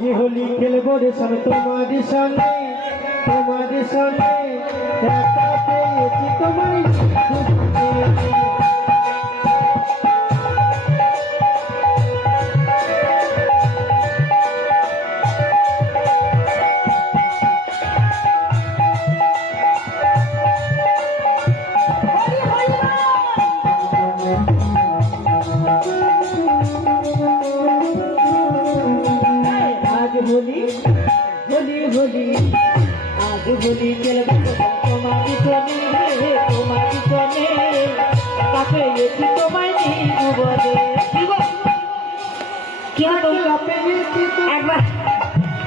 যে হোলি খেলব রে সব তোমার সঙ্গে তোমার সঙ্গে আজ হোলি খেলব তোমার পিছনে তোমার পিছনে কাছে এসে তোমায় নিয়ে বলে কি হলো? একবার।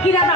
কি দাদা?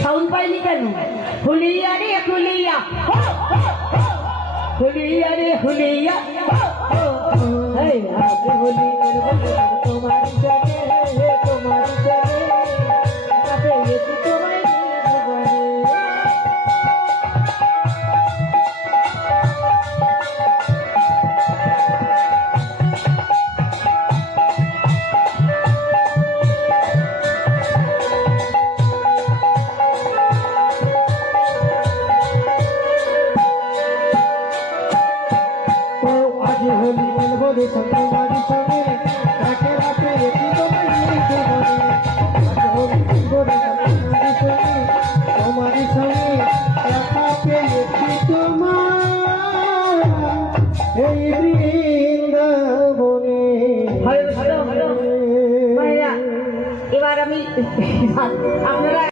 সাউন্ড পাইনি কেন? হুলিয়া রে হুলিয়া হুলিয়া রে হুলিয়া হুলিয়া তোমার সঙ্গে হোলি খেলব রে সব তোমার সঙ্গে রাতে রাতে এটি তোমায় নিতে বলে আজ হোলি খেলব রে সব তোমার সঙ্গে সঙ্গে। ভাইরা, এবার আমি আপনারা